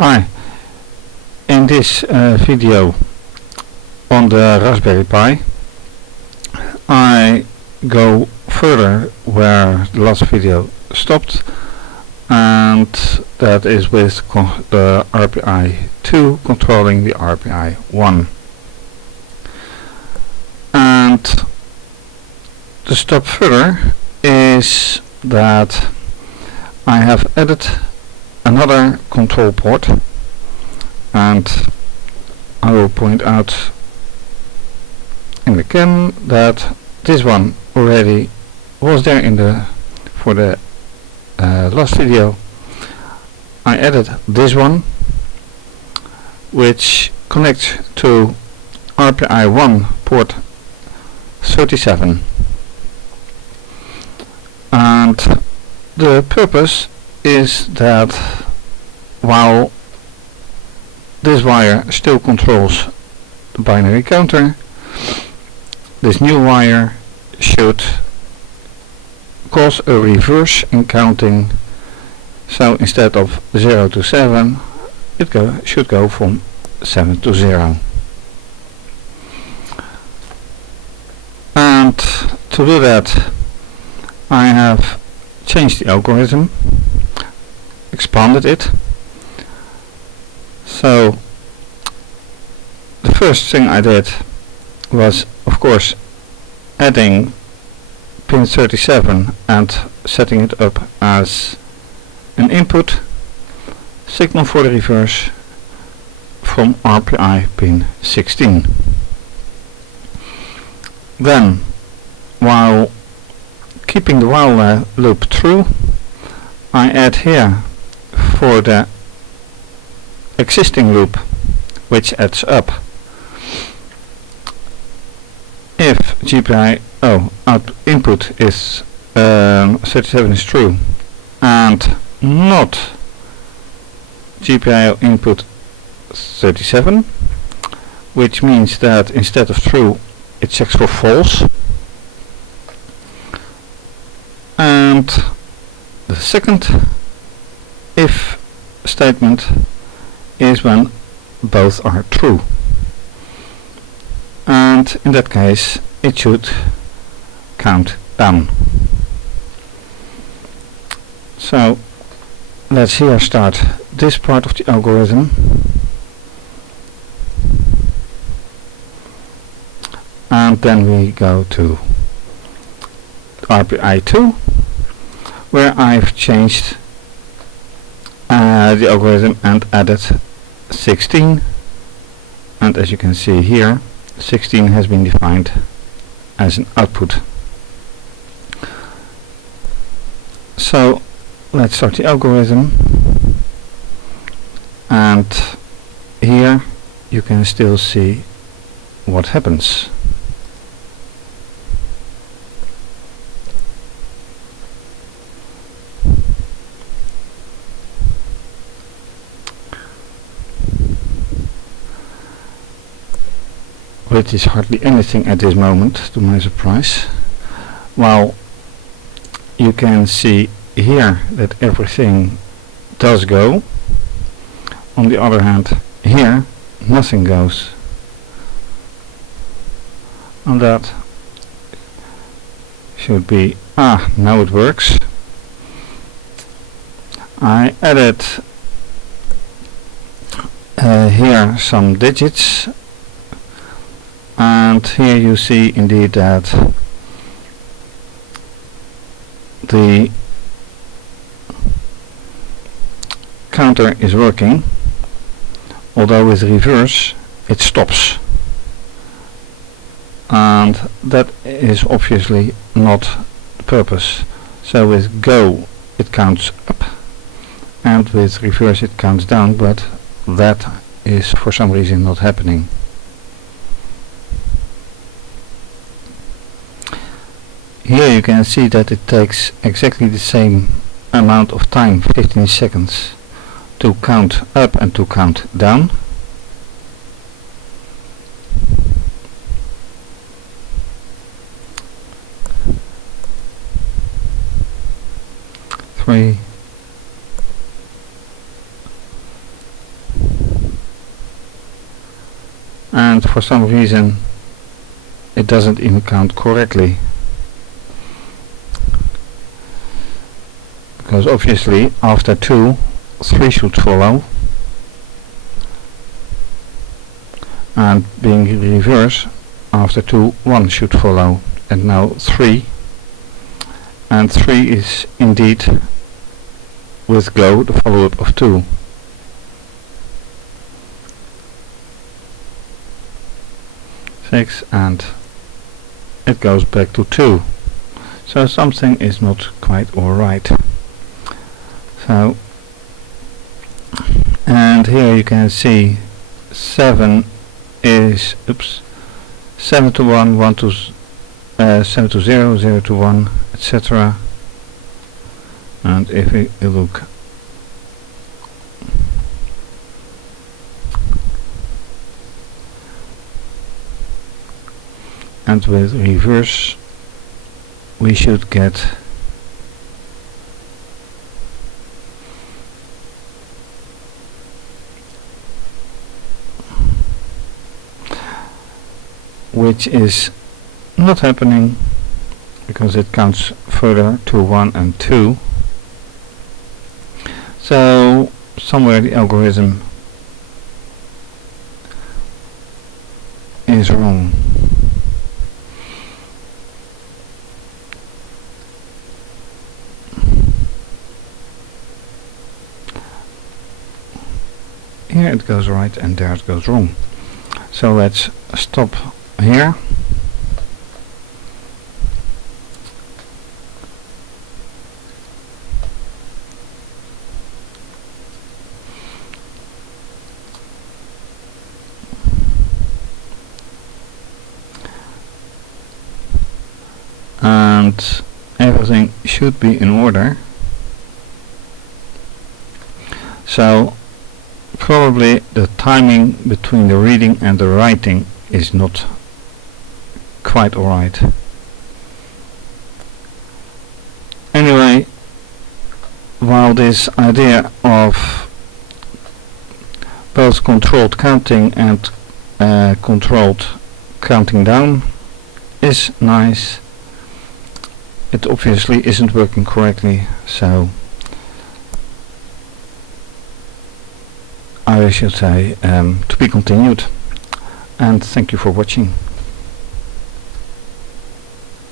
Hi, in this video on the Raspberry Pi I go further where the last video stopped, and that is with the RPi2 controlling the RPi1. And to stop further is that I have added another control port, and I will point out in the cam that this one already was there for the last video. I added this one, which connects to RPi1 port 37, and the purpose is that while this wire still controls the binary counter, this new wire should cause a reverse in counting. So instead of 0 to 7, it should go from 7 to 0. And to do that, I have changed the algorithm, expanded it. So the first thing I did was, of course, adding pin 37 and setting it up as an input signal for the reverse from RPi pin 16. Then, while keeping the while loop true, I add here for the existing loop, which adds up if input is 37 is true and not GPIO input 37, which means that instead of true it checks for false. And the second if statement is when both are true, and in that case it should count down. So let's here start this part of the algorithm, and then we go to RPi2, where I've changed the algorithm and added 16, and as you can see here, 16 has been defined as an output. So let's start the algorithm, and here you can still see what happens. Which is hardly anything at this moment, to my surprise. While you can see here that everything does go, on the other hand here nothing goes, and that should be now it works. I added here some digits, and here you see indeed that the counter is working, although with reverse it stops, and that is obviously not the purpose. So with go it counts up, and with reverse it counts down, but that is for some reason not happening. Here you can see that it takes exactly the same amount of time, 15 seconds, to count up and to count down. and for some reason it doesn't even count correctly, because obviously after 2, 3 should follow, and being reverse, after 2, 1 should follow, and now 3, and 3 is indeed with go the follow-up of 2. Six, and it goes back to 2. So something is not quite alright. So, and here you can see 7 is 7 to 1, 1 to 7 to 0, 0 to 1, etc. And if we look and with reverse we should get which is not happening because it counts further to 1 and 2. So somewhere the algorithm is wrong. Here it goes right and there it goes wrong. So let's stop here. And everything should be in order. So probably the timing between the reading and the writing is not quite alright. Anyway, while this idea of both controlled counting and controlled counting down is nice, it obviously isn't working correctly, so I should say to be continued, and thank you for watching.